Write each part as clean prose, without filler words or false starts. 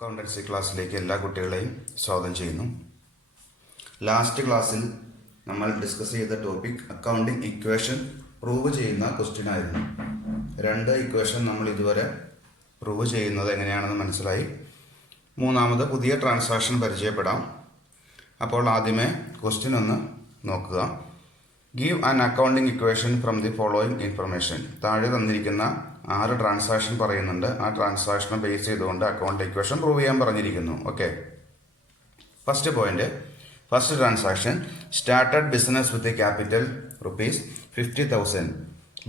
Accountancy ക്ലാസ്സിലേക്ക് എല്ലാ കുട്ടികളെയും സ്വാഗതം ചെയ്യുന്നു. ലാസ്റ്റ് ക്ലാസ്സിൽ നമ്മൾ ഡിസ്കസ് ചെയ്ത ടോപ്പിക് അക്കൗണ്ടിങ് ഇക്വേഷൻ പ്രൂവ് ചെയ്യുന്ന ക്വസ്റ്റ്യൻ ആയിരുന്നു. 2 ഇക്വേഷൻ നമ്മൾ ഇതുവരെ പ്രൂവ് ചെയ്യുന്നത് എങ്ങനെയാണെന്ന് മനസ്സിലായി. മൂന്നാമത് പുതിയ ട്രാൻസാക്ഷൻ പരിചയപ്പെടാം. അപ്പോൾ ആദ്യമേ ക്വസ്റ്റ്യൻ ഒന്ന് നോക്കുക. Give an accounting equation from the following information. താഴെ തന്നിരിക്കുന്ന 6 ട്രാൻസാക്ഷൻ പറയുന്നുണ്ട്. ആ ട്രാൻസാക്ഷനെ ബേസ് ചെയ്തുകൊണ്ട് അക്കൗണ്ട് ഇക്വേഷൻ പ്രൂവ് ചെയ്യാൻ പറഞ്ഞിരിക്കുന്നു. Okay, first point, first transaction started business with capital ₹50,000.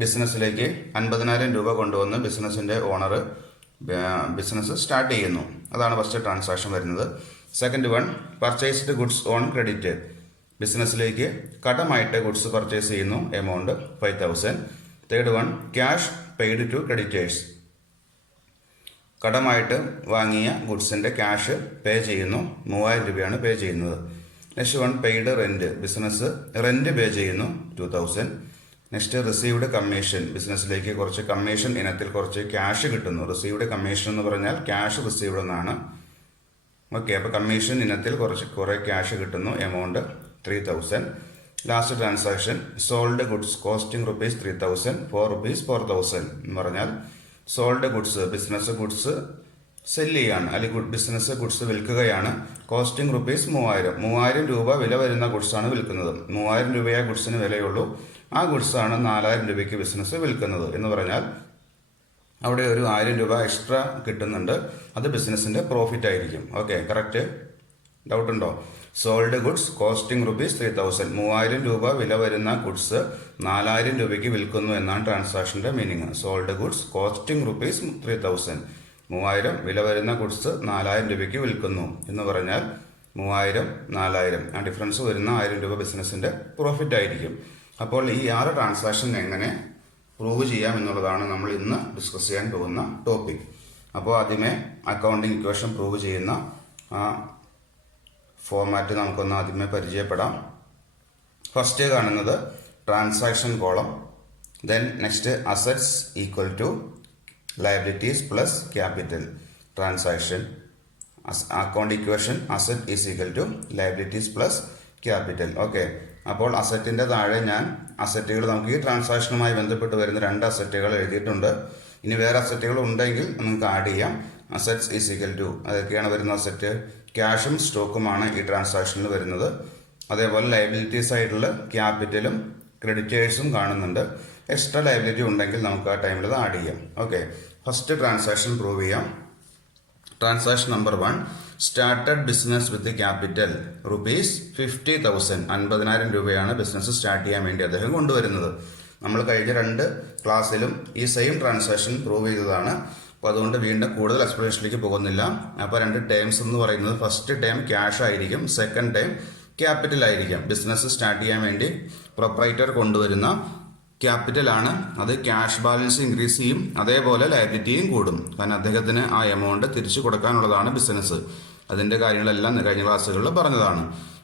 ബിസിനസ്സിലേക്ക് 50,000 രൂപ കൊണ്ടുവന്ന് ബിസിനസ്സിന്റെ ഓണർ ബിസിനസ് സ്റ്റാർട്ട് ചെയ്യുന്നു. അതാണ് ഫസ്റ്റ് ട്രാൻസാക്ഷൻ വരുന്നത്. Second one, purchased goods on credit. ബിസിനസ്സിലേക്ക് കടമായിട്ട് ഗുഡ്സ് പർച്ചേസ് ചെയ്യുന്നു, amount 5,000. Third one, cash paid to creditors. കടമായിട്ട് വാങ്ങിയ ഗുഡ്സിന്റെ ക്യാഷ് പേ ചെയ്യുന്നു, 3,000 രൂപയാണ് പേ ചെയ്യുന്നത്. Next one, paid rent. Business rent pay ചെയ്യുന്നു, 2,000. Next received commission. ബിസിനസ്സിലേക്ക് കുറച്ച് കമ്മീഷൻ ഇനത്തിൽ കുറച്ച് ക്യാഷ് കിട്ടുന്നു. റിസീവ്ഡ് കമ്മീഷൻ എന്ന് പറഞ്ഞാൽ ക്യാഷ് റിസീവ്ഡ് എന്നാണ്. ഓക്കെ, അപ്പോൾ കമ്മീഷൻ ഇനത്തിൽ കുറെ ക്യാഷ് കിട്ടുന്നു, amount 3,000. Last transaction sold goods costing ₹3,000 for ₹4,000 എന്ന് പറഞ്ഞാൽ sold goods, business goods sell ചെയ്യാണ്, അല്ലെങ്കിൽ ബിസിനസ് ഗുഡ്സ് വിൽക്കുകയാണ്. കോസ്റ്റിംഗ് ₹3,000 രൂപ വില വരുന്ന ഗുഡ്സാണ് വിൽക്കുന്നത്. 3,000 രൂപയെ ഗുഡ്സിന് വിലയുള്ളൂ. ആ ഗുഡ്സാണ് 4,000 രൂപയ്ക്ക് ബിസിനസ് വിൽക്കുന്നത് എന്ന് പറഞ്ഞാൽ അവിടെ ഒരു 1,000 രൂപ എക്സ്ട്രാ കിട്ടുന്നുണ്ട്. അത് ബിസിനസിന്റെ പ്രോഫിറ്റ് ആയിരിക്കും. Okay, correct? ഡൗട്ട് ഉണ്ടോ? Sold goods costing ₹3,000. 3,000 രൂപ വില വരുന്ന ഗുഡ്സ് 4,000 രൂപയ്ക്ക് വിൽക്കുന്നു എന്നാണ് ട്രാൻസാക്ഷന്റെ മീനിങ്. Sold goods costing ₹3,000. 3,000 വില വരുന്ന ഗുഡ്സ് 4,000 രൂപയ്ക്ക് വിൽക്കുന്നു എന്ന് പറഞ്ഞാൽ 3,000 4,000 ആ ഡിഫറൻസ് വരുന്ന 1,000 രൂപ ബിസിനസിന്റെ പ്രോഫിറ്റ് ആയിരിക്കും. അപ്പോൾ ഈ 6 ട്രാൻസാക്ഷൻ എങ്ങനെ പ്രൂവ് ചെയ്യാം എന്നുള്ളതാണ് നമ്മൾ ഇന്ന് ഡിസ്കസ് ചെയ്യാൻ പോകുന്ന ടോപ്പിക്. അപ്പോൾ ആദ്യമേ അക്കൗണ്ടിങ് ഇക്വേഷൻ പ്രൂവ് ചെയ്യുന്ന ഫോർമാറ്റ് നമുക്കൊന്ന് ആദ്യമേ പരിചയപ്പെടാം. ഫസ്റ്റ് കാണുന്നത് transaction column, then next assets equal to liabilities plus capital. Transaction account equation asset is equal to liabilities plus capital. Okay, അപ്പോൾ അസറ്റിന്റെ താഴെ ഞാൻ അസറ്റുകൾ, നമുക്ക് ഈ ട്രാൻസാക്ഷനുമായി ബന്ധപ്പെട്ട് വരുന്ന 2 അസറ്റുകൾ എഴുതിയിട്ടുണ്ട്. ഇനി വേറെ അസറ്റുകൾ ഉണ്ടെങ്കിൽ നമുക്ക് ആഡ് ചെയ്യാം. അസറ്റ്സ് ഈസ് ഈക്വൽ ടു, അതൊക്കെയാണ് വരുന്ന അസറ്റ്, ക്യാഷും സ്റ്റോക്കുമാണ് ഈ ട്രാൻസാക്ഷനിൽ വരുന്നത്. അതേപോലെ ലയബിലിറ്റീസ് ആയിട്ടുള്ള ക്യാപിറ്റലും ക്രെഡിറ്റേഴ്സും കാണുന്നുണ്ട്. എക്സ്ട്രാ ലയബിലിറ്റി ഉണ്ടെങ്കിൽ നമുക്ക് ആ ടൈമിൽ അത് ആഡ് ചെയ്യാം. ഓക്കെ, ഫസ്റ്റ് ട്രാൻസാക്ഷൻ പ്രൂവ് ചെയ്യാം. Transaction number 1, started business with capital ₹50,000. 50,000 രൂപയാണ് ബിസിനസ് സ്റ്റാർട്ട് ചെയ്യാൻ വേണ്ടി അദ്ദേഹം കൊണ്ടുവരുന്നത്. നമ്മൾ കഴിഞ്ഞ 2 ക്ലാസ്സിലും ഈ സെയിം ട്രാൻസാക്ഷൻ പ്രൂവ് ചെയ്തതാണ്. അപ്പോൾ അതുകൊണ്ട് വീണ്ടും കൂടുതൽ എക്സ്പ്ലനേഷനിലേക്ക് പോകുന്നില്ല. അപ്പോൾ 2 ടേംസ് എന്ന് പറയുന്നത്, ഫസ്റ്റ് ടേം ക്യാഷ് ആയിരിക്കും, സെക്കൻഡ് ടേം ക്യാപിറ്റൽ ആയിരിക്കും. ബിസിനസ് സ്റ്റാർട്ട് ചെയ്യാൻ വേണ്ടി പ്രൊപ്പറേറ്റർ കൊണ്ടുവരുന്ന ക്യാപിറ്റൽ ആണ്. അത് ക്യാഷ് ബാലൻസ് ഇൻക്രീസ് ചെയ്യും, അതേപോലെ ലയബിലിറ്റിയും കൂടും. കാരണം അദ്ദേഹത്തിന് ആ എമൗണ്ട് തിരിച്ചു കൊടുക്കാനുള്ളതാണ് ബിസിനസ്. അതിന്റെ കാര്യങ്ങളെല്ലാം കഴിഞ്ഞ ക്ലാസ്സുകളിൽ പറഞ്ഞതാണ്.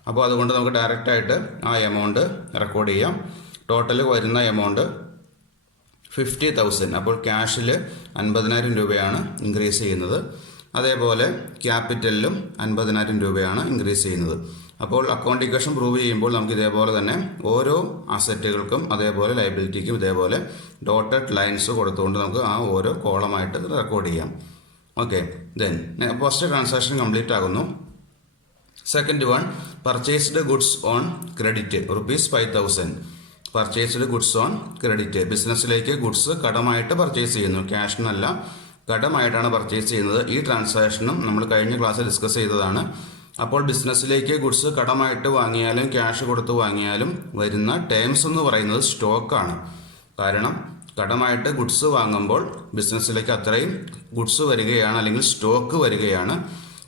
അപ്പോൾ അതുകൊണ്ട് നമുക്ക് ഡയറക്റ്റ് ആയിട്ട് ആ എമൗണ്ട് റെക്കോർഡ് ചെയ്യാം. ടോട്ടൽ വരുന്ന എമൗണ്ട് 50,000. അപ്പോൾ ക്യാഷിൽ 50,000 രൂപയാണ് ഇൻക്രീസ് ചെയ്യുന്നത്. അതേപോലെ ക്യാപിറ്റലിലും 50,000 രൂപയാണ് ഇൻക്രീസ് ചെയ്യുന്നത്. അപ്പോൾ അക്കൗണ്ട് ഇക്വേഷൻ പ്രൂവ് ചെയ്യുമ്പോൾ നമുക്ക് ഇതേപോലെ തന്നെ ഓരോ അസറ്റുകൾക്കും അതേപോലെ ലയബിലിറ്റിക്കും ഇതേപോലെ ഡോട്ടഡ് ലൈൻസ് കൊടുത്തുകൊണ്ട് നമുക്ക് ആ ഓരോ കോളമായിട്ട് റെക്കോർഡ് ചെയ്യാം. Okay, then first transaction complete ആകുന്നു. Second one, purchased goods on credit ₹5,000. Purchased goods on credit. ബിസിനസ്സിലേക്ക് ഗുഡ്സ് കടമായിട്ട് പർച്ചേസ് ചെയ്യുന്നു, ക്യാഷിനല്ല, കടമായിട്ടാണ് പർച്ചേസ് ചെയ്യുന്നത്. ഈ ട്രാൻസാക്ഷനും നമ്മൾ കഴിഞ്ഞ ക്ലാസ്സിൽ ഡിസ്കസ് ചെയ്തതാണ്. അപ്പോൾ ബിസിനസ്സിലേക്ക് ഗുഡ്സ് കടമായിട്ട് വാങ്ങിയാലും ക്യാഷ് കൊടുത്ത് വാങ്ങിയാലും വരുന്ന ടേംസ് എന്ന് പറയുന്നത് സ്റ്റോക്കാണ്. കാരണം കടമായിട്ട് ഗുഡ്സ് വാങ്ങുമ്പോൾ ബിസിനസ്സിലേക്ക് അത്രയും ഗുഡ്സ് വരികയാണ്, അല്ലെങ്കിൽ സ്റ്റോക്ക് വരികയാണ്.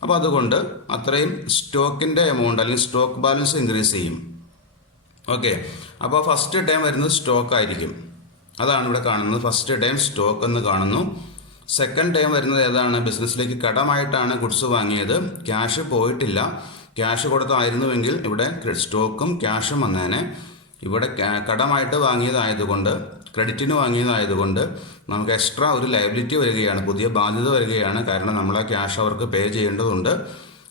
അപ്പോൾ അതുകൊണ്ട് അത്രയും സ്റ്റോക്കിന്റെ എമൗണ്ട് അല്ലെങ്കിൽ സ്റ്റോക്ക് ബാലൻസ് ഇൻക്രീസ് ചെയ്യും. ഓക്കെ, അപ്പോൾ ഫസ്റ്റ് ടൈം വരുന്നത് സ്റ്റോക്ക് ആയിരിക്കും. അതാണ് ഇവിടെ കാണുന്നത്. ഫസ്റ്റ് ടൈം സ്റ്റോക്ക് എന്ന് കാണുന്നു. സെക്കൻഡ് ടൈം വരുന്നത് ഏതാണ്? ബിസിനസ്സിലേക്ക് കടമായിട്ടാണ് ഗുഡ്സ് വാങ്ങിയത്, ക്യാഷ് പോയിട്ടില്ല. ക്യാഷ് കൊടുത്തായിരുന്നുവെങ്കിൽ ഇവിടെ സ്റ്റോക്കും ക്യാഷും വന്നേനെ. ഇവിടെ കടമായിട്ട് വാങ്ങിയതായതുകൊണ്ട്, ക്രെഡിറ്റിന് വാങ്ങിയതായതുകൊണ്ട് നമുക്ക് എക്സ്ട്രാ ഒരു ലയബിലിറ്റി വരികയാണ്, പുതിയ ബാധ്യത വരികയാണ്. കാരണം നമ്മൾ ആ ക്യാഷ് അവർക്ക് പേ ചെയ്യേണ്ടതുണ്ട്.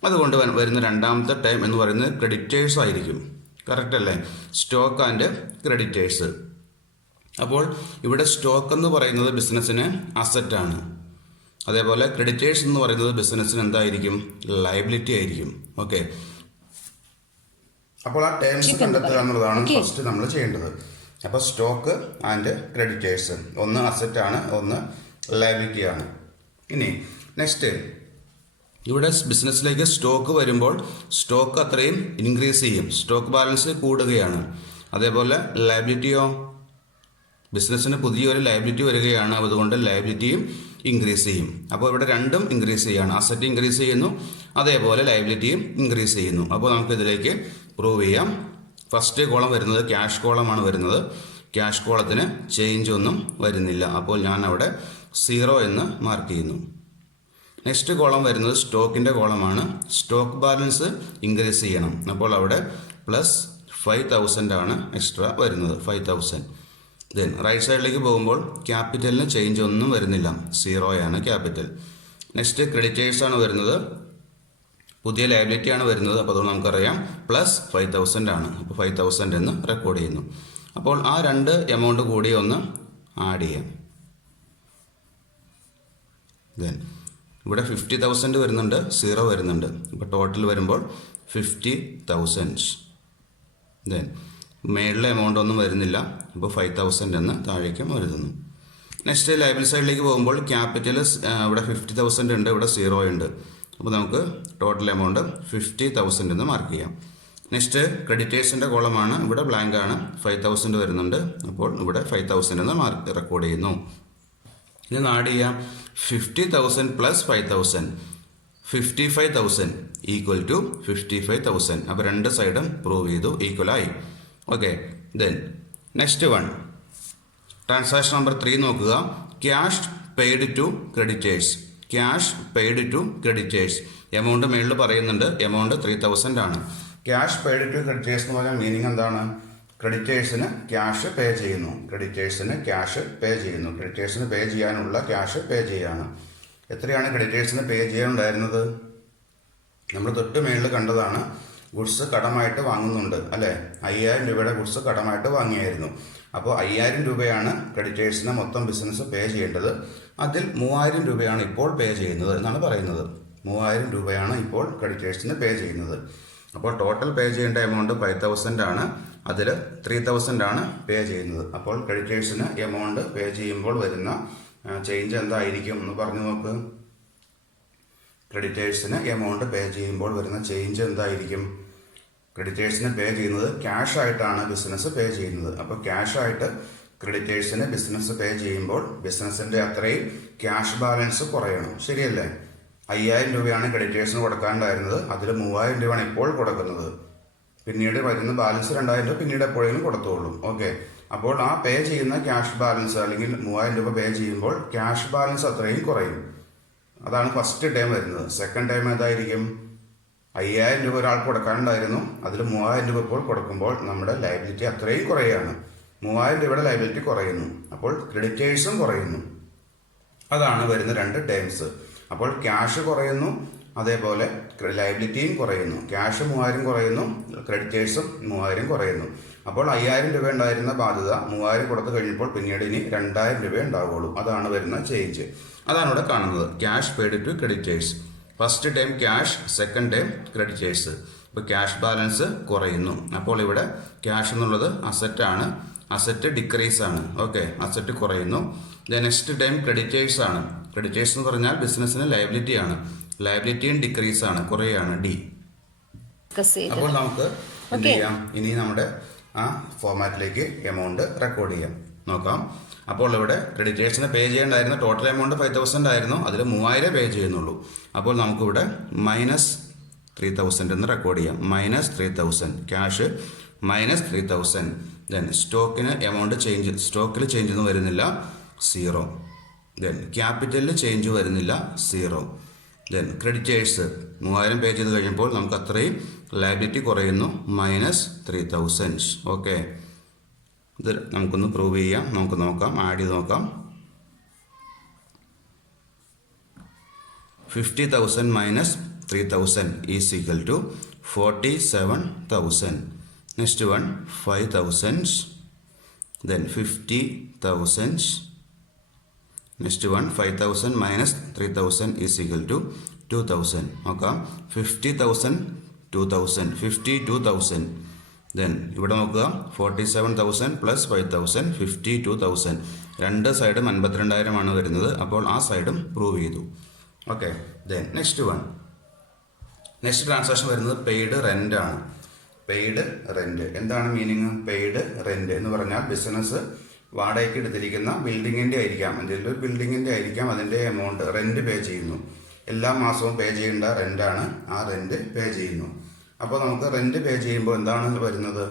അതുകൊണ്ട് വരുന്ന രണ്ടാമത്തെ ടൈം എന്ന് പറയുന്നത് ക്രെഡിറ്റേഴ്സ് ആയിരിക്കും. കറക്റ്റ് അല്ലേ? Stock and creditors. അപ്പോൾ ഇവിടെ സ്റ്റോക്ക് എന്ന് പറയുന്നത് ബിസിനസ്സിന് അസറ്റാണ്. അതേപോലെ ക്രെഡിറ്റേഴ്സ് എന്ന് പറയുന്നത് ബിസിനസ്സിന് എന്തായിരിക്കും? ലയബിലിറ്റി ആയിരിക്കും. ഓക്കെ, അപ്പോൾ ആ ടേംസ് കണ്ടെത്തുക എന്നുള്ളതാണ് ഫസ്റ്റ് നമ്മൾ ചെയ്യേണ്ടത്. അപ്പോൾ സ്റ്റോക്ക് ആൻഡ് ക്രെഡിറ്റേഴ്സ്, ഒന്ന് അസറ്റ് ആണ്, ഒന്ന് ലയബിലിറ്റി ആണ്. ഇനി നെക്സ്റ്റ്, ഇവിടെ ബിസിനസ്സിലേക്ക് സ്റ്റോക്ക് വരുമ്പോൾ സ്റ്റോക്ക് അത്രയും ഇൻക്രീസ് ചെയ്യും, സ്റ്റോക്ക് ബാലൻസ് കൂടുകയാണ്. അതേപോലെ ലയബിലിറ്റിയോ, ബിസിനസ്സിന് പുതിയൊരു ലയബിലിറ്റി വരികയാണ്, അതുകൊണ്ട് ലയബിലിറ്റിയും ഇൻക്രീസ് ചെയ്യും. അപ്പോൾ ഇവിടെ രണ്ടും ഇൻക്രീസ് ചെയ്യാണ്, അസറ്റ് ഇൻക്രീസ് ചെയ്യുന്നു, അതേപോലെ ലയബിലിറ്റിയും ഇൻക്രീസ് ചെയ്യുന്നു. അപ്പോൾ നമുക്ക് ഇതിലേക്ക് പ്രൂവ് ചെയ്യാം. ഫസ്റ്റ് കോളം വരുന്നത് ക്യാഷ് കോളമാണ് വരുന്നത്. ക്യാഷ് കോളത്തിന് ചേഞ്ച് ഒന്നും വരുന്നില്ല, അപ്പോൾ ഞാൻ അവിടെ 0 എന്ന് മാർക്ക് ചെയ്യുന്നു. നെക്സ്റ്റ് കോളം വരുന്നത് സ്റ്റോക്കിൻ്റെ കോളമാണ്. സ്റ്റോക്ക് ബാലൻസ് ഇൻക്രീസ് ചെയ്യണം, അപ്പോൾ അവിടെ +5,000 ആണ് എക്സ്ട്രാ വരുന്നത്, 5,000. ദെൻ റൈറ്റ് സൈഡിലേക്ക് പോകുമ്പോൾ ക്യാപിറ്റലിന് ചേഞ്ച് ഒന്നും വരുന്നില്ല, 0 ആണ് ക്യാപിറ്റൽ. നെക്സ്റ്റ് ക്രെഡിറ്റേഴ്സ് ആണ് വരുന്നത്, പുതിയ ലയബിലിറ്റി ആണ് വരുന്നത്. അപ്പോൾ അതുകൊണ്ട് നമുക്കറിയാം +5,000 ആണ്, അപ്പോൾ 5,000 എന്ന് റെക്കോർഡ് ചെയ്യുന്നു. അപ്പോൾ ആ രണ്ട് എമൗണ്ട് കൂടി ഒന്ന് ആഡ് ചെയ്യാം. ദെൻ ഇവിടെ 50,000 വരുന്നുണ്ട്, 0 വരുന്നുണ്ട്, അപ്പോൾ ടോട്ടൽ വരുമ്പോൾ 50,000. ദെൻ മേളിലെ എമൗണ്ട് ഒന്നും വരുന്നില്ല, അപ്പോൾ 5,000 എന്ന് താഴേക്കും എഴുതുന്നു. നെക്സ്റ്റ് ലയബിൾ സൈഡിലേക്ക് പോകുമ്പോൾ ക്യാപിറ്റൽ ഇവിടെ 50,000 ഉണ്ട്, ഇവിടെ 0 ഉണ്ട്, അപ്പോൾ നമുക്ക് ടോട്ടൽ എമൗണ്ട് 50,000 എന്ന് മാർക്ക് ചെയ്യാം. നെക്സ്റ്റ് ക്രെഡിറ്റേഴ്സിൻ്റെ കോളമാണ്, ഇവിടെ ബ്ലാങ്ക് ആണ്, 5,000 വരുന്നുണ്ട്, അപ്പോൾ ഇവിടെ 5,000 എന്ന് മാർക്ക് റെക്കോർഡ് ചെയ്യുന്നു. ഇനി ആഡ് ചെയ്യാം 50,000 + 5,000, 55,000 ഈക്വൽ ടു 55,000. അപ്പോൾ രണ്ട് സൈഡും പ്രൂവ് ചെയ്തു, ഈക്വൽ ആയി. Okay, then next one, transaction number 3 നോക്കുക. Cash paid to creditors, cash paid to creditors. Amount മേളിൽ പറയുന്നുണ്ട്, എമൗണ്ട് 3,000 ആണ്. ക്യാഷ് പെയ്ഡ് ടു ക്രെഡിറ്റേഴ്സ് എന്ന് പറഞ്ഞാൽ മീനിങ് എന്താണ്? ക്രെഡിറ്റേഴ്സിന് ക്യാഷ് പേ ചെയ്യുന്നു, ക്രെഡിറ്റേഴ്സിന് ക്യാഷ് പേ ചെയ്യുന്നു, ക്രെഡിറ്റേഴ്സിന് പേ ചെയ്യാനുള്ള ക്യാഷ് പേ ചെയ്യാണ്. എത്രയാണ് ക്രെഡിറ്റേഴ്സിന് പേ ചെയ്യാനുണ്ടായിരുന്നത്? നമ്മൾ തൊട്ട് മേളിൽ കണ്ടതാണ്, ഗുഡ്സ് കടമായിട്ട് വാങ്ങുന്നുണ്ട് അല്ലേ? 5,000 രൂപയുടെ ഗുഡ്സ് കടമായിട്ട് വാങ്ങിയായിരുന്നു. അപ്പോൾ 5,000 രൂപയാണ് ക്രെഡിറ്റേഴ്സിന് മൊത്തം ബിസിനസ് പേ ചെയ്യേണ്ടത്. അതിൽ 3,000 രൂപയാണ് ഇപ്പോൾ പേ ചെയ്യുന്നത് എന്നാണ് പറയുന്നത്. 3,000 രൂപയാണ് ഇപ്പോൾ ക്രെഡിറ്റേഴ്സിന് പേ ചെയ്യുന്നത്. അപ്പോൾ ടോട്ടൽ പേ ചെയ്യേണ്ട എമൗണ്ട് 5,000 ആണ്, അതിൽ 3,000 ആണ് പേ ചെയ്യുന്നത്. അപ്പോൾ ക്രെഡിറ്റേഴ്സിന് എമൗണ്ട് പേ ചെയ്യുമ്പോൾ വരുന്ന ചേഞ്ച് എന്തായിരിക്കും എന്ന് പറഞ്ഞു നോക്ക്. ക്രെഡിറ്റേഴ്സിന് എമൗണ്ട് പേ ചെയ്യുമ്പോൾ വരുന്ന ചേഞ്ച് എന്തായിരിക്കും? ക്രെഡിറ്റേഴ്സിന് പേ ചെയ്യുന്നത് ക്യാഷ് ആയിട്ടാണ് ബിസിനസ് പേ ചെയ്യുന്നത്. അപ്പോൾ ക്യാഷ് ആയിട്ട് ക്രെഡിറ്റേഴ്സിന് ബിസിനസ് പേ ചെയ്യുമ്പോൾ ബിസിനസിന്റെ അത്രയും ക്യാഷ് ബാലൻസ് കുറയണം, ശരിയല്ലേ? 5,000 രൂപയാണ് ക്രെഡിറ്റേഴ്സിന് കൊടുക്കാനുണ്ടായിരുന്നത്, അതിൽ 3,000 രൂപയാണ് ഇപ്പോൾ കൊടുക്കുന്നത്. പിന്നീട് വരുന്ന ബാലൻസ് 2,000 രൂപ പിന്നീട് എപ്പോഴേലും കൊടുത്തോളും. ഓക്കെ, അപ്പോൾ ആ പേ ചെയ്യുന്ന ക്യാഷ് ബാലൻസ് അല്ലെങ്കിൽ 3,000 രൂപ പേ ചെയ്യുമ്പോൾ ക്യാഷ് ബാലൻസ് അത്രയും കുറയും. അതാണ് ഫസ്റ്റ് ടൈം വരുന്നത്. സെക്കൻഡ് ടൈം ഏതായിരിക്കും? 5,000 രൂപ ഒരാൾക്ക് കൊടുക്കാനുണ്ടായിരുന്നു, അതിൽ 3,000 രൂപ ഇപ്പോൾ കൊടുക്കുമ്പോൾ നമ്മുടെ ലയബിലിറ്റി അത്രയും കുറയാണ്. 3,000 രൂപയുടെ ലയബിലിറ്റി കുറയുന്നു, അപ്പോൾ ക്രെഡിറ്റേഴ്സും കുറയുന്നു. അതാണ് വരുന്ന രണ്ട് ടേംസ്. അപ്പോൾ ക്യാഷ് കുറയുന്നു, അതേപോലെ ലയബിലിറ്റിയും കുറയുന്നു. ക്യാഷ് 3,000 കുറയുന്നു, ക്രെഡിറ്റേഴ്സും 3,000 കുറയുന്നു. അപ്പോൾ 5,000 രൂപ ഉണ്ടായിരുന്ന ബാധ്യത 3,000 കൊടുത്തു കഴിഞ്ഞപ്പോൾ പിന്നീട് ഇനി 2,000 രൂപ ഉണ്ടാവുള്ളൂ. അതാണ് വരുന്ന ചേഞ്ച്. അതാണ് ഇവിടെ കാണുന്നത്, cash paid to creditors. First time cash, second time creditors. ഇപ്പോൾ ക്യാഷ് ബാലൻസ് കുറയുന്നു. അപ്പോൾ ഇവിടെ ക്യാഷ് എന്നുള്ളത് അസറ്റ് ആണ്, അസറ്റ് ഡിക്രീസ് ആണ്. ഓക്കെ, അസറ്റ് കുറയുന്നു. നെക്സ്റ്റ് ടൈം ക്രെഡിറ്റേഴ്സ് ആണ്. ക്രെഡിറ്റേഴ്സ് എന്ന് പറഞ്ഞാൽ ബിസിനസ്സിന് ലയബിലിറ്റി ആണ്, ലയബിലിറ്റിയും ഡിക്രീസ് ആണ്, കുറയാണ്, ഡി. അപ്പോൾ നമുക്ക് എന്ത് ചെയ്യാം? ഇനി നമ്മുടെ ആ ഫോർമാറ്റിലേക്ക് എമൗണ്ട് റെക്കോർഡ് ചെയ്യാം. നോക്കാം. അപ്പോൾ ഇവിടെ ക്രെഡിറ്റേഴ്സിന് പേ ചെയ്യേണ്ടായിരുന്ന ടോട്ടൽ എമൗണ്ട് 5,000 ആയിരുന്നു, അതിൽ 3,000 പേ ചെയ്യുന്നുള്ളൂ. അപ്പോൾ നമുക്കിവിടെ -3,000 എന്ന് റെക്കോർഡ് ചെയ്യാം. -3,000 ക്യാഷ്, -3,000. ദെൻ സ്റ്റോക്കിന് എമൗണ്ട് ചേഞ്ച്, സ്റ്റോക്കിൽ ചേഞ്ച് ഒന്നും വരുന്നില്ല, 0. ദെൻ ക്യാപിറ്റലിൽ ചേഞ്ച് വരുന്നില്ല, 0. ദെൻ ക്രെഡിറ്റേഴ്സ് 3,000 പേ ചെയ്ത് കഴിയുമ്പോൾ നമുക്ക് അത്രയും ലയബിലിറ്റി കുറയുന്നു, -3,000. ഓക്കെ, ഇത് നമുക്കൊന്ന് പ്രൂവ് ചെയ്യാം. നമുക്ക് നോക്കാം, ആഡ് ചെയ്ത് നോക്കാം. 50,000 minus 3,000 is equal to 47,000. Next one 5,000. Then 50,000. Next one 5,000 minus 3,000 is equal to 2,000. Okay, 50,000 2,000 52,000. Then ഇവിടെ നോക്കുക 47,000 പ്ലസ് 5,000 52,000. രണ്ട് സൈഡും 52,000 ആണ് വരുന്നത്. അപ്പോൾ ആ സൈഡും പ്രൂവ് ചെയ്തു. ഓക്കെ, ദെൻ നെക്സ്റ്റ് ട്രാൻസാക്ഷൻ വരുന്നത് പെയ്ഡ് റെന്റ് ആണ്. പെയ്ഡ് റെന്റ് എന്താണ് മീനിങ്? പെയ്ഡ് റെന്റ് എന്ന് പറഞ്ഞാൽ ബിസിനസ് വാടകയ്ക്ക് എടുത്തിരിക്കുന്ന ബിൽഡിങ്ങിന്റെ ആയിരിക്കാം, എന്തെങ്കിലും ഒരു ബിൽഡിങ്ങിന്റെ ആയിരിക്കാം, അതിന്റെ എമൗണ്ട് റെന്റ് പേ ചെയ്യുന്നു. എല്ലാ മാസവും പേ ചെയ്യേണ്ട റെന്റാണ്, ആ റെന്റ് പേ ചെയ്യുന്നു. അപ്പോൾ നമുക്ക് റെന്റ് പേ ചെയ്യുമ്പോൾ എന്താണ് വരുന്നത്?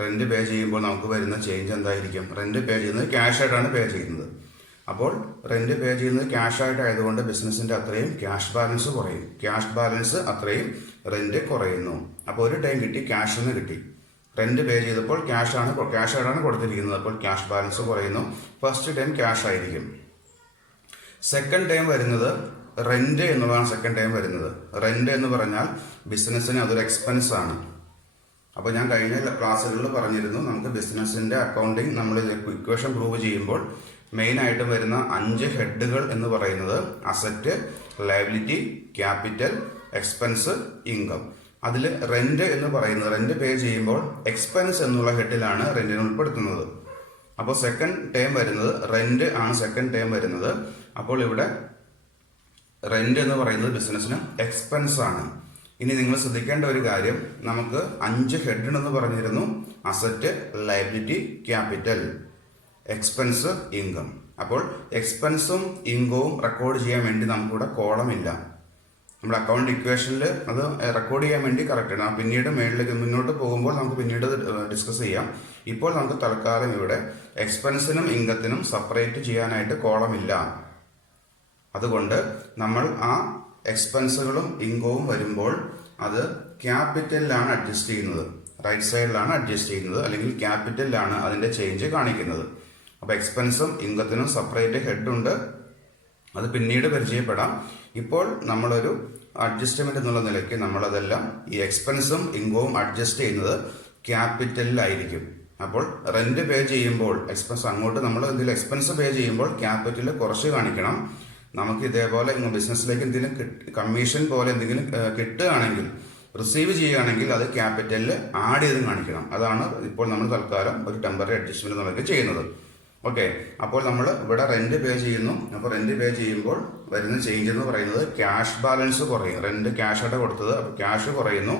റെന്റ് പേ ചെയ്യുമ്പോൾ നമുക്ക് വരുന്ന ചേഞ്ച് എന്തായിരിക്കും? റെന്റ് പേ ചെയ്യുന്നത് ക്യാഷ് ആയിട്ടാണ് പേ ചെയ്യുന്നത്. അപ്പോൾ റെന്റ് പേ ചെയ്യുന്നത് ക്യാഷ് ആയിട്ടായതുകൊണ്ട് ബിസിനസിന്റെ അത്രയും ക്യാഷ് ബാലൻസ് കുറയും. ക്യാഷ് ബാലൻസ് അത്രയും റെന്റ് കുറയുന്നു. അപ്പോൾ ഒരു ടൈം കിട്ടി, ക്യാഷിന് കിട്ടി. റെന്റ് പേ ചെയ്തപ്പോൾ ക്യാഷ് ആയിട്ടാണ് കൊടുത്തിരിക്കുന്നത്. അപ്പോൾ ക്യാഷ് ബാലൻസ് കുറയുന്നു. ഫസ്റ്റ് ടൈം ക്യാഷ് ആയിരിക്കും. സെക്കൻഡ് ടൈം വരുന്നത് റെന്റ് എന്നുള്ളതാണ്. സെക്കൻഡ് ടൈം വരുന്നത് റെന്റ് എന്ന് പറഞ്ഞാൽ ബിസിനസ്സിന് അതൊരു എക്സ്പെൻസ് ആണ്. അപ്പോൾ ഞാൻ കഴിഞ്ഞ ക്ലാസ്സുകളിൽ പറഞ്ഞിരുന്നു, നമുക്ക് ബിസിനസിന്റെ അക്കൗണ്ടിങ് നമ്മൾ ഇക്വേഷൻ പ്രൂവ് ചെയ്യുമ്പോൾ മെയിൻ ആയിട്ട് വരുന്ന 5 ഹെഡുകൾ എന്ന് പറയുന്നത് asset, liability, capital, expense, income. അതിൽ റെന്റ് എന്ന് പറയുന്നത്, റെന്റ് പേ ചെയ്യുമ്പോൾ എക്സ്പെൻസ് എന്നുള്ള ഹെഡിലാണ് റെന്റിനെ ഉൾപ്പെടുത്തുന്നത്. അപ്പോൾ സെക്കൻഡ് ടൈം വരുന്നത് റെന്റ് ആണ്. സെക്കൻഡ് ടൈം വരുന്നത്, അപ്പോൾ ഇവിടെ റെന്റ് എന്ന് പറയുന്നത് ബിസിനസ്സിന് എക്സ്പെൻസ് ആണ്. ഇനി നിങ്ങൾ ശ്രദ്ധിക്കേണ്ട ഒരു കാര്യം, നമുക്ക് 5 ഹെഡ് എന്ന് പറഞ്ഞിരുന്നു. Asset, liability, capital, expense, income. അപ്പോൾ എക്സ്പെൻസും ഇൻകവും റെക്കോർഡ് ചെയ്യാൻ വേണ്ടി നമുക്കിവിടെ കോളം ഇല്ല. നമ്മുടെ അക്കൗണ്ട് ഇക്വേഷനിൽ അത് റെക്കോർഡ് ചെയ്യാൻ വേണ്ടി കറക്റ്റ് ആണ്. പിന്നീട് മുന്നോട്ട് പോകുമ്പോൾ നമുക്ക് പിന്നീട് ഡിസ്കസ് ചെയ്യാം. ഇപ്പോൾ നമുക്ക് തൽക്കാലം ഇവിടെ എക്സ്പെൻസിനും ഇൻകത്തിനും സെപ്പറേറ്റ് ചെയ്യാനായിട്ട് കോളം ഇല്ല. അതുകൊണ്ട് നമ്മൾ ആ എക്സ്പെൻസുകളും ഇൻകവും വരുമ്പോൾ അത് ക്യാപിറ്റലിലാണ് അഡ്ജസ്റ്റ് ചെയ്യുന്നത്. റൈറ്റ് സൈഡിലാണ് അഡ്ജസ്റ്റ് ചെയ്യുന്നത്, അല്ലെങ്കിൽ ക്യാപിറ്റലിലാണ് അതിന്റെ ചേഞ്ച് കാണിക്കുന്നത്. അപ്പൊ എക്സ്പെൻസും ഇൻകത്തിനും സെപ്പറേറ്റ് ഹെഡ് ഉണ്ട്, അത് പിന്നീട് പരിചയപ്പെടാം. ഇപ്പോൾ നമ്മളൊരു അഡ്ജസ്റ്റ്മെന്റ് എന്നുള്ള നിലയ്ക്ക് നമ്മളതെല്ലാം ഈ എക്സ്പെൻസും ഇൻകവും അഡ്ജസ്റ്റ് ചെയ്യുന്നത് ക്യാപിറ്റലിലായിരിക്കും. അപ്പോൾ റെന്റ് പേ ചെയ്യുമ്പോൾ എക്സ്പെൻസ് അങ്ങോട്ട് നമ്മൾ എന്തെങ്കിലും എക്സ്പെൻസ് പേ ചെയ്യുമ്പോൾ ക്യാപിറ്റൽ കുറച്ച് കാണിക്കണം. നമുക്ക് ഇതേപോലെ ബിസിനസ്സിലേക്ക് എന്തെങ്കിലും കമ്മീഷൻ പോലെ എന്തെങ്കിലും കിട്ടുകയാണെങ്കിൽ, റിസീവ് ചെയ്യുകയാണെങ്കിൽ അത് ക്യാപിറ്റലിൽ ആഡ് ചെയ്ത് കാണിക്കണം. അതാണ് ഇപ്പോൾ നമ്മൾ തൽക്കാലം ഒരു ടെമ്പററി അഡ്ജസ്റ്റ്മെന്റ് നമുക്ക് ചെയ്യുന്നത്. ഓക്കെ, അപ്പോൾ നമ്മൾ ഇവിടെ റെന്റ് പേ ചെയ്യുന്നു. അപ്പോൾ റെന്റ് പേ ചെയ്യുമ്പോൾ വരുന്ന ചേഞ്ച് എന്ന് പറയുന്നത് ക്യാഷ് ബാലൻസ് കുറയും. റെന്റ് ക്യാഷ് ആയിട്ട് കൊടുത്തത്, അപ്പോൾ ക്യാഷ് കുറയുന്നു.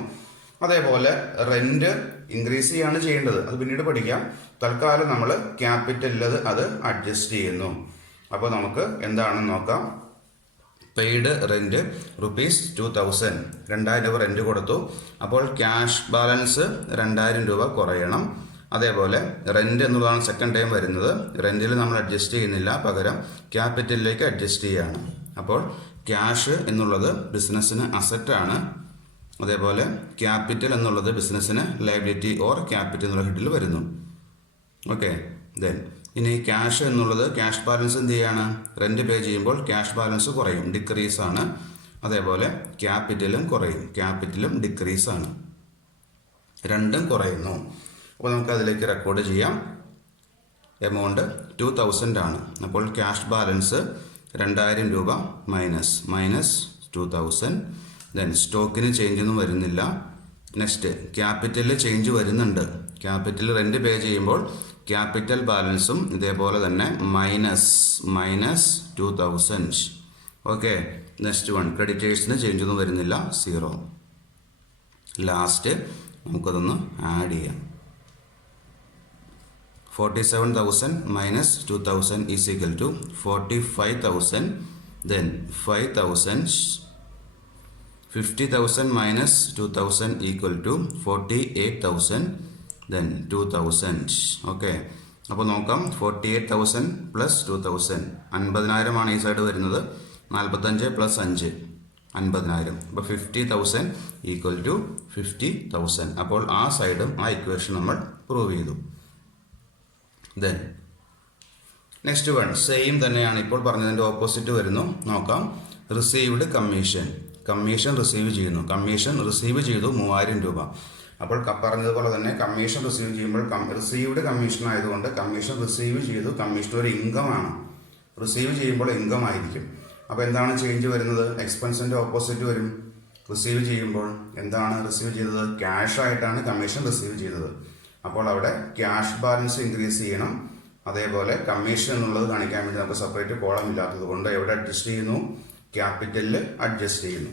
അതേപോലെ റെന്റ് ഇൻക്രീസ് ചെയ്യാണ് ചെയ്യേണ്ടത്, അത് പിന്നീട് പഠിക്കാം. തൽക്കാലം നമ്മൾ ക്യാപിറ്റലിൽ അത് അഡ്ജസ്റ്റ് ചെയ്യുന്നു. അപ്പോൾ നമുക്ക് എന്താണെന്ന് നോക്കാം. പെയ്ഡ് റെന്റ് ₹2,000, 2,000 രൂപ റെന്റ് കൊടുത്തു. അപ്പോൾ ക്യാഷ് ബാലൻസ് 2,000 രൂപ കുറയണം. അതേപോലെ റെന്റ് എന്നുള്ളതാണ് സെക്കൻഡ് ടൈം വരുന്നത്. റെന്റിൽ നമ്മൾ അഡ്ജസ്റ്റ് ചെയ്യുന്നില്ല, പകരം ക്യാപിറ്റലിലേക്ക് അഡ്ജസ്റ്റ് ചെയ്യാണ്. അപ്പോൾ ക്യാഷ് എന്നുള്ളത് ബിസിനസ്സിന് അസറ്റ് ആണ്. അതേപോലെ ക്യാപിറ്റൽ എന്നുള്ളത് ബിസിനസ്സിന് ലയബിലിറ്റി ഓർ ക്യാപിറ്റൽ എന്നുള്ള ഹെഡിൽ വരുന്നു. ഓക്കെ, ദെൻ ഇനി ക്യാഷ് എന്നുള്ളത് ക്യാഷ് ബാലൻസ് എന്ത് ചെയ്യാണ്? റെന്റ് പേ ചെയ്യുമ്പോൾ ക്യാഷ് ബാലൻസ് കുറയും, ഡിക്രീസ് ആണ്. അതേപോലെ ക്യാപിറ്റലും കുറയും, ക്യാപിറ്റലും ഡിക്രീസ് ആണ്. രണ്ടും കുറയുന്നു. അപ്പോൾ നമുക്ക് അതിലേക്ക് റെക്കോർഡ് ചെയ്യാം. എമൗണ്ട് 2,000 ആണ്. അപ്പോൾ ക്യാഷ് ബാലൻസ് 2,000 രൂപ മൈനസ് 2,000. ദെൻ സ്റ്റോക്കിന് ചേഞ്ച് ഒന്നും വരുന്നില്ല. നെക്സ്റ്റ് ക്യാപിറ്റലിൽ ചേഞ്ച് വരുന്നുണ്ട്. ക്യാപിറ്റൽ റെന്റ് പേ ചെയ്യുമ്പോൾ ക്യാപിറ്റൽ ബാലൻസും ഇതേപോലെ തന്നെ മൈനസ് 2,000. ഓക്കെ, നെക്സ്റ്റ് വൺ ക്രെഡിറ്റേഴ്സിന് ചേഞ്ച് ഒന്നും വരുന്നില്ല, 0. ലാസ്റ്റ് നമുക്കതൊന്ന് ആഡ് ചെയ്യാം. 47,000 minus 2,000 is equal to 45,000. Then 5,000. 50,000 minus 2,000 equal to 48,000. Then 2,000. Okay. അപ്പോൾ നോക്കാം. 48,000 പ്ലസ് 2,000 50,000 ആണ് ഈ സൈഡ് വരുന്നത്. 45 പ്ലസ് 5 50,000. അപ്പോൾ 50,000 ഈക്വൽ ടു 50,000. അപ്പോൾ ആ സൈഡും ആ ഇക്വേഷൻ നമ്മൾ പ്രൂവ് ചെയ്തു. Then നെക്സ്റ്റ് വൺ സെയിം തന്നെയാണ്, ഇപ്പോൾ പറഞ്ഞതിൻ്റെ ഓപ്പോസിറ്റ് വരുന്നു. നോക്കാം. Received commission. കമ്മീഷൻ റിസീവ് ചെയ്യുന്നു. കമ്മീഷൻ റിസീവ് ചെയ്തു 3000 രൂപ. അപ്പോൾ പറഞ്ഞതുപോലെ തന്നെ കമ്മീഷൻ റിസീവ് ചെയ്യുമ്പോൾ റിസീവ്ഡ് കമ്മീഷൻ ആയതുകൊണ്ട് കമ്മീഷൻ റിസീവ് ചെയ്തു. കമ്മീഷൻ ഒരു ഇൻകമാണ്. റിസീവ് ചെയ്യുമ്പോൾ ഇൻകം ആയിരിക്കും. അപ്പോൾ എന്താണ് ചേഞ്ച് വരുന്നത്? എക്സ്പെൻസിൻ്റെ ഓപ്പോസിറ്റ് വരും. റിസീവ് ചെയ്യുമ്പോൾ എന്താണ് റിസീവ് ചെയ്തത്? ക്യാഷ് ആയിട്ടാണ് കമ്മീഷൻ റിസീവ് ചെയ്തത്. അപ്പോൾ അവിടെ ക്യാഷ് ബാലൻസ് ഇൻക്രീസ് ചെയ്യണം. അതേപോലെ കമ്മീഷൻ എന്നുള്ളത് കാണിക്കാൻ വേണ്ടി നമുക്ക് സെപ്പറേറ്റ് കോളം ഇല്ലാത്തത് കൊണ്ട് എവിടെ അഡ്ജസ്റ്റ് ചെയ്യുന്നു? ക്യാപിറ്റലിൽ അഡ്ജസ്റ്റ് ചെയ്യുന്നു.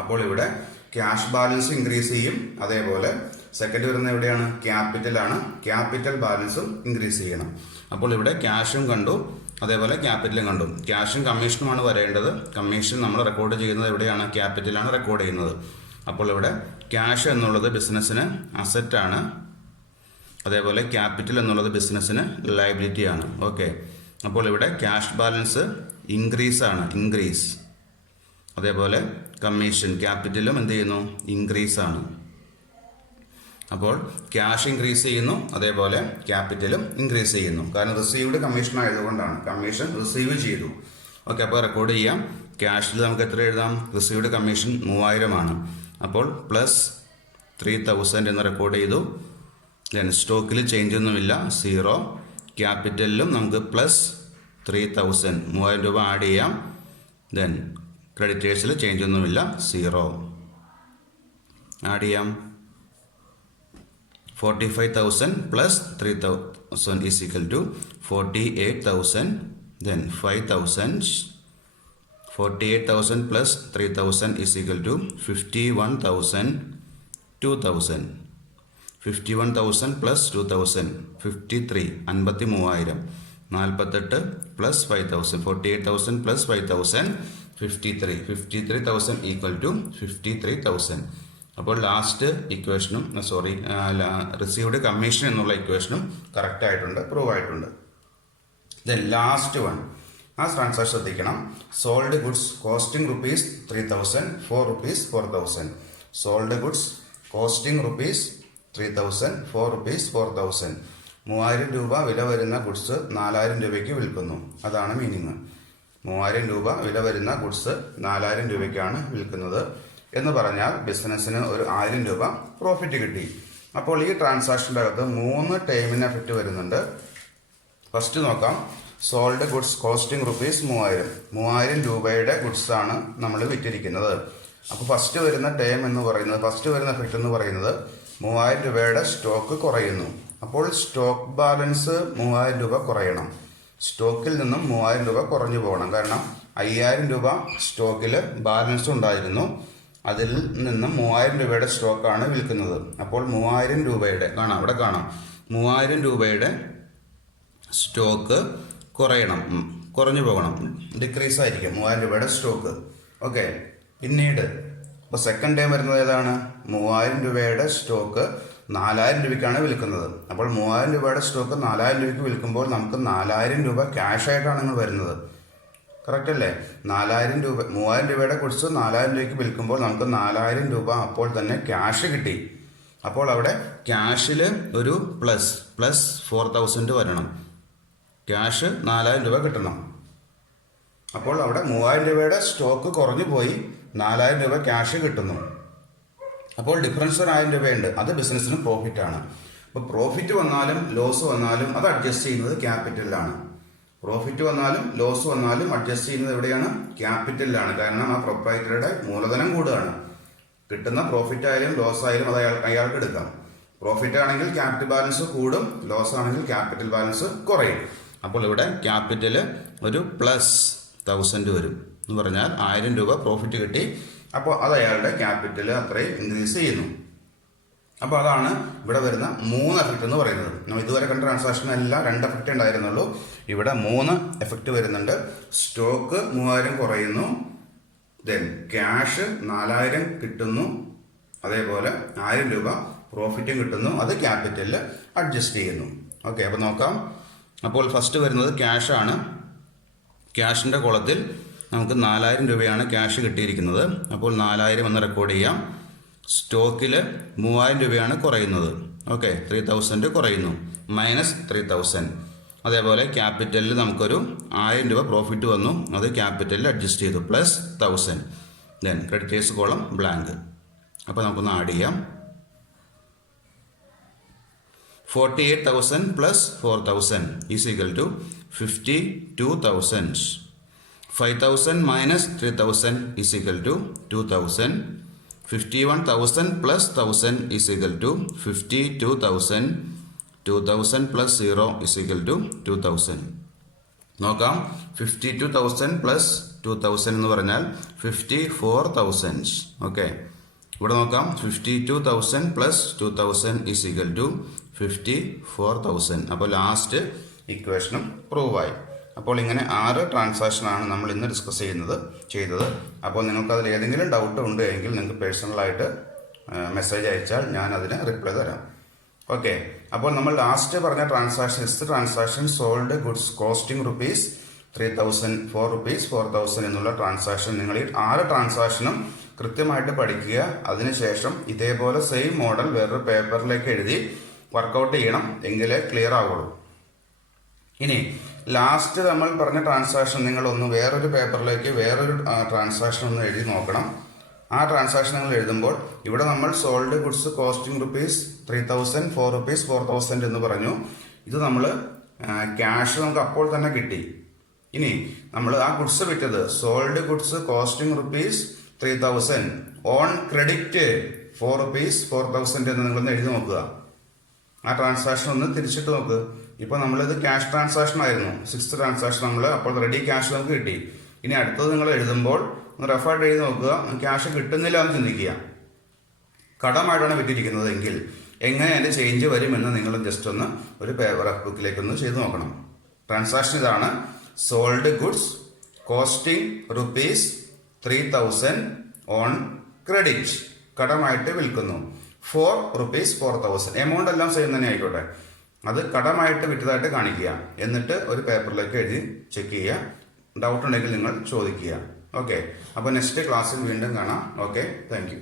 അപ്പോൾ ഇവിടെ ക്യാഷ് ബാലൻസ് ഇൻക്രീസ് ചെയ്യും. അതേപോലെ സെക്കൻഡ് വരുന്നത് എവിടെയാണ്? ക്യാപിറ്റലാണ്. ക്യാപിറ്റൽ ബാലൻസും ഇൻക്രീസ് ചെയ്യണം. അപ്പോൾ ഇവിടെ ക്യാഷും കണ്ടു, അതേപോലെ ക്യാപിറ്റലും കണ്ടു. ക്യാഷും കമ്മീഷനുമാണ് വരേണ്ടത്. കമ്മീഷൻ നമ്മൾ റെക്കോർഡ് ചെയ്യുന്നത് എവിടെയാണ്? ക്യാപിറ്റലാണ് റെക്കോർഡ് ചെയ്യുന്നത്. അപ്പോൾ ഇവിടെ ക്യാഷ് എന്നുള്ളത് ബിസിനസ്സിന് അസറ്റാണ്. അതേപോലെ ക്യാപിറ്റൽ എന്നുള്ളത് ബിസിനസ്സിന് ലയബിലിറ്റി ആണ്. ഓക്കെ. അപ്പോൾ ഇവിടെ ക്യാഷ് ബാലൻസ് ഇൻക്രീസ് ആണ്, ഇൻക്രീസ്. അതേപോലെ കമ്മീഷൻ ക്യാപിറ്റലും എന്ത് ചെയ്യുന്നു? ഇൻക്രീസ് ആണ്. അപ്പോൾ ക്യാഷ് ഇൻക്രീസ് ചെയ്യുന്നു, അതേപോലെ ക്യാപിറ്റലും ഇൻക്രീസ് ചെയ്യുന്നു. കാരണം റിസീവ്ഡ് കമ്മീഷൻ ആയതുകൊണ്ടാണ്. കമ്മീഷൻ റിസീവ് ചെയ്തു. ഓക്കെ. അപ്പോൾ റെക്കോർഡ് ചെയ്യാം. ക്യാഷിൽ നമുക്ക് എത്ര എഴുതാം? റിസീവ്ഡ് കമ്മീഷൻ 3000 ആണ്. അപ്പോൾ പ്ലസ് 3000 എന്ന് റെക്കോർഡ് ചെയ്തു. ദെൻ സ്റ്റോക്കിൽ ചേഞ്ച് ഒന്നുമില്ല, 0. ക്യാപിറ്റലിലും നമുക്ക് പ്ലസ് 3000 രൂപ ആഡ് ചെയ്യാം. ദെൻ ക്രെഡിറ്റേഴ്സിൽ ചേഞ്ച് ഒന്നുമില്ല, 0 ആഡ് ചെയ്യാം. 45,000 പ്ലസ് 3,000 ഈസ് ഈക്വൽ ടു 48,000. ദെൻ 5,000. 48,000 plus 3,000 is equal to 51,000. 2,000. 51,000 plus 2,000 53. 53,000. 48 plus 5,000. 48,000 plus 5,000 53. 53,000 equal to 53,000. അപ്പോൾ ലാസ്റ്റ് ഇക്വേഷനും റിസീവ്ഡ് കമ്മീഷൻ എന്നുള്ള ഇക്വേഷനും കറക്റ്റ് ആയിട്ടുണ്ട്, പ്രൂവ് ആയിട്ടുണ്ട്. ദെൻ ലാസ്റ്റ് വൺ, ആ ട്രാൻസാക്ഷൻ ശ്രദ്ധിക്കണം. Sold goods costing rupees 3,000, 4 rupees 4,000. Sold goods costing rupees 3,000, 4 rupees 4,000. 3000 രൂപ വില വരുന്ന ഗുഡ്സ് 4000 രൂപയ്ക്ക് വിൽക്കുന്നു. അതാണ് മീനിങ്. 3000 രൂപ വില വരുന്ന ഗുഡ്സ് 4000 രൂപയ്ക്കാണ് വിൽക്കുന്നത് എന്ന് പറഞ്ഞാൽ ബിസിനസ്സിന് ഒരു 1000 രൂപ പ്രോഫിറ്റ് കിട്ടി. അപ്പോൾ ഈ ട്രാൻസാക്ഷൻ്റെ അകത്ത് 3 ടൈമിന് എഫക്റ്റ് വരുന്നുണ്ട്. ഫസ്റ്റ് നോക്കാം. സോൾഡ് ഗുഡ്സ് കോസ്റ്റിംഗ് റുപ്പീസ് 3000 രൂപയുടെ ഗുഡ്സാണ് നമ്മൾ വിറ്റിരിക്കുന്നത്. അപ്പോൾ ഫസ്റ്റ് വരുന്ന ടൈം എന്ന് പറയുന്നത്, ഫസ്റ്റ് വരുന്ന എഫക്റ്റ് എന്ന് പറയുന്നത് 3000 രൂപയുടെ സ്റ്റോക്ക് കുറയുന്നു. അപ്പോൾ സ്റ്റോക്ക് ബാലൻസ് 3000 രൂപ കുറയണം. സ്റ്റോക്കിൽ നിന്നും 3000 രൂപ കുറഞ്ഞു പോകണം. കാരണം 5000 രൂപ സ്റ്റോക്കിൽ ബാലൻസ് ഉണ്ടായിരുന്നു. അതിൽ നിന്നും 3000 രൂപയുടെ സ്റ്റോക്കാണ് വിൽക്കുന്നത്. അപ്പോൾ 3000 രൂപയുടെ അവിടെ കാണാം 3000 രൂപയുടെ സ്റ്റോക്ക് കുറഞ്ഞു പോകണം, ഡിക്രീസ് ആയിരിക്കും 3000 രൂപയുടെ സ്റ്റോക്ക്. ഓക്കെ. പിന്നീട് ഇപ്പോൾ സെക്കൻഡ് ടൈം വരുന്നത് ഏതാണ്? 3000 രൂപയുടെ സ്റ്റോക്ക് 4000 രൂപയ്ക്കാണ് വിൽക്കുന്നത്. അപ്പോൾ 3000 രൂപയുടെ സ്റ്റോക്ക് 4000 രൂപയ്ക്ക് വിൽക്കുമ്പോൾ നമുക്ക് 4000 രൂപ ക്യാഷ് ആയിട്ടാണ് നിങ്ങൾ വരുന്നത്. കറക്റ്റ് അല്ലേ? 4000 രൂപ 3000 രൂപയുടെ ഗുഡ്സ് 4000 രൂപയ്ക്ക് വിൽക്കുമ്പോൾ നമുക്ക് 4000 രൂപ അപ്പോൾ തന്നെ ക്യാഷ് കിട്ടി. അപ്പോൾ അവിടെ ക്യാഷിൽ ഒരു പ്ലസ് 4,000 വരണം. ക്യാഷ് 4000 രൂപ കിട്ടണം. അപ്പോൾ അവിടെ 3000 രൂപയുടെ സ്റ്റോക്ക് കുറഞ്ഞു പോയി, 4000 രൂപ ക്യാഷ് കിട്ടുന്നു. അപ്പോൾ ഡിഫറൻസ് 1000 രൂപയുണ്ട്. അത് ബിസിനസ്സിന് പ്രോഫിറ്റാണ്. അപ്പോൾ പ്രോഫിറ്റ് വന്നാലും ലോസ് വന്നാലും അത് അഡ്ജസ്റ്റ് ചെയ്യുന്നത് ക്യാപിറ്റലിലാണ്. പ്രോഫിറ്റ് വന്നാലും ലോസ് വന്നാലും അഡ്ജസ്റ്റ് ചെയ്യുന്നത് എവിടെയാണ്? ക്യാപിറ്റലിലാണ്. കാരണം ആ പ്രൊപ്രൈറ്ററുടെ മൂലധനം കൂടുകയാണ്. കിട്ടുന്ന പ്രോഫിറ്റ് ആയാലും ലോസ് ആയാലും അത് അയാൾക്ക് എടുക്കാം. പ്രോഫിറ്റ് ആണെങ്കിൽ ക്യാപിറ്റൽ ബാലൻസ് കൂടും, ലോസ് ആണെങ്കിൽ ക്യാപിറ്റൽ ബാലൻസ് കുറയും. അപ്പോൾ ഇവിടെ ക്യാപിറ്റൽ ഒരു പ്ലസ് 1000 വരും എന്ന് പറഞ്ഞാൽ 1000 രൂപ പ്രോഫിറ്റ് കിട്ടി. അപ്പോൾ അത് അയാളുടെ ക്യാപിറ്റൽ അത്രയും ഇൻക്രീസ് ചെയ്യുന്നു. അപ്പോൾ അതാണ് ഇവിടെ വരുന്ന 3 എഫക്റ്റ് എന്ന് പറയുന്നത്. നമ്മൾ ഇതുവരെ കണ്ട ട്രാൻസാക്ഷൻ എല്ലാം 2 എഫക്റ്റ് ഉണ്ടായിരുന്നുള്ളൂ. ഇവിടെ 3 എഫക്റ്റ് വരുന്നുണ്ട്. സ്റ്റോക്ക് 3000 കുറയുന്നു, ദെൻ ക്യാഷ് 4000 കിട്ടുന്നു, അതേപോലെ 1000 രൂപ പ്രോഫിറ്റും കിട്ടുന്നു. അത് ക്യാപിറ്റലിൽ അഡ്ജസ്റ്റ് ചെയ്യുന്നു. ഓക്കെ. അപ്പോൾ നോക്കാം. അപ്പോൾ ഫസ്റ്റ് വരുന്നത് ക്യാഷാണ്. ക്യാഷിൻ്റെ കോളത്തിൽ നമുക്ക് 4000 രൂപയാണ് ക്യാഷ് കിട്ടിയിരിക്കുന്നത്. അപ്പോൾ 4000 എന്ന് റെക്കോർഡ് ചെയ്യാം. സ്റ്റോക്കിൽ 3000 രൂപയാണ് കുറയുന്നത്. ഓക്കെ. 3000 കുറയുന്നു, -3000. അതേപോലെ ക്യാപിറ്റലിൽ നമുക്കൊരു 1000 രൂപ പ്രോഫിറ്റ് വന്നു, അത് ക്യാപിറ്റലിൽ അഡ്ജസ്റ്റ് ചെയ്തു, plus 1000. Then creditors column blank. അപ്പോൾ നമുക്കൊന്ന് ആഡ് ചെയ്യാം. 48,000 plus 4,000 is equal to 52,000. 5,000 minus 3,000 is equal to 2,000. 51,000 plus 1,000 is equal to 52,000. 2,000 plus 0 is equal to 2,000. നോക്കാം. 52,000 plus 2,000 എന്ന് പറഞ്ഞാൽ 54,000. ഓക്കെ, ഇവിടെ നോക്കാം. 52,000 plus 2,000 is equal to 54,000. അപ്പോൾ ലാസ്റ്റ് ഇക്വേഷനും പ്രൂവ് ആയി. അപ്പോൾ ഇങ്ങനെ 6 ട്രാൻസാക്ഷനാണ് നമ്മൾ ഇന്ന് ഡിസ്കസ് ചെയ്തത്. അപ്പോൾ നിങ്ങൾക്ക് അതിൽ ഏതെങ്കിലും ഡൗട്ട് ഉണ്ട് എങ്കിൽ നിങ്ങൾക്ക് പേഴ്സണലായിട്ട് മെസ്സേജ് അയച്ചാൽ ഞാൻ അതിന് റിപ്ലൈ തരാം. ഓക്കെ, അപ്പോൾ നമ്മൾ ലാസ്റ്റ് പറഞ്ഞ transaction sold goods costing rupees 3,000, 4 rupees, 4,000 എന്നുള്ള ട്രാൻസാക്ഷൻ. നിങ്ങൾ ഈ 6 ട്രാൻസാക്ഷനും കൃത്യമായിട്ട് പഠിക്കുക. അതിനുശേഷം ഇതേപോലെ സെയിം മോഡൽ വേറൊരു പേപ്പറിലേക്ക് എഴുതി വർക്കൗട്ട് ചെയ്യണം, എങ്കിലേ ക്ലിയർ ആവുള്ളൂ. ഇനി ലാസ്റ്റ് നമ്മൾ പറഞ്ഞ ട്രാൻസാക്ഷൻ നിങ്ങളൊന്ന് വേറൊരു പേപ്പറിലേക്ക് വേറൊരു ട്രാൻസാക്ഷൻ ഒന്ന് എഴുതി നോക്കണം. ആ ട്രാൻസാക്ഷൻ നിങ്ങൾ എഴുതുമ്പോൾ ഇവിടെ നമ്മൾ sold goods costing rupees 3,000, 4 rupees, 4,000 എന്ന് പറഞ്ഞു. ഇത് നമ്മൾ ക്യാഷ് നമുക്ക് അപ്പോൾ തന്നെ കിട്ടി. ഇനി നമ്മൾ ആ ഗുഡ്സ് വിറ്റത് sold goods costing rupees 3,000 on credit 4 rupees, 4,000 എന്ന് നിങ്ങളൊന്ന് എഴുതി നോക്കുക. ആ ട്രാൻസാക്ഷൻ ഒന്ന് തിരിച്ചിട്ട് നോക്ക്. ഇപ്പോൾ നമ്മളിത് ക്യാഷ് ട്രാൻസാക്ഷൻ ആയിരുന്നു, 6th ട്രാൻസാക്ഷൻ നമ്മൾ അപ്പോൾ റെഡി ക്യാഷ് നമുക്ക് കിട്ടി. ഇനി അടുത്തത് നിങ്ങൾ എഴുതുമ്പോൾ ഒന്ന് റഫായിട്ട് എഴുതി നോക്കുക. ക്യാഷ് കിട്ടുന്നില്ല എന്ന് ചിന്തിക്കുക. കടമായിട്ടാണ് വിറ്റിരിക്കുന്നത് എങ്കിൽ എങ്ങനെ അതിൻ്റെ ചേഞ്ച് വരുമെന്ന് നിങ്ങൾ ജസ്റ്റ് ഒന്ന് ഒരു റഫ് ബുക്കിലേക്ക് ഒന്ന് ചെയ്ത് നോക്കണം. ട്രാൻസാക്ഷൻ ഇതാണ്. Sold goods costing rupees 3,000 on credit, കടമായിട്ട് വിൽക്കുന്നു. 4 rupees, 4,000 എമൗണ്ട് എല്ലാം സെയിം തന്നെ ആയിക്കോട്ടെ, അത് കടമായിട്ട് വിറ്റതായിട്ട് കാണിക്കുക. എന്നിട്ട് ഒരു പേപ്പറിലേക്ക് എഴുതി ചെക്ക് ചെയ്യുക. ഡൗട്ട് ഉണ്ടെങ്കിൽ നിങ്ങൾ ചോദിക്കുക. ഓക്കെ, അപ്പോൾ നെക്സ്റ്റ് ക്ലാസ്സിൽ വീണ്ടും കാണാം. Okay, thank you.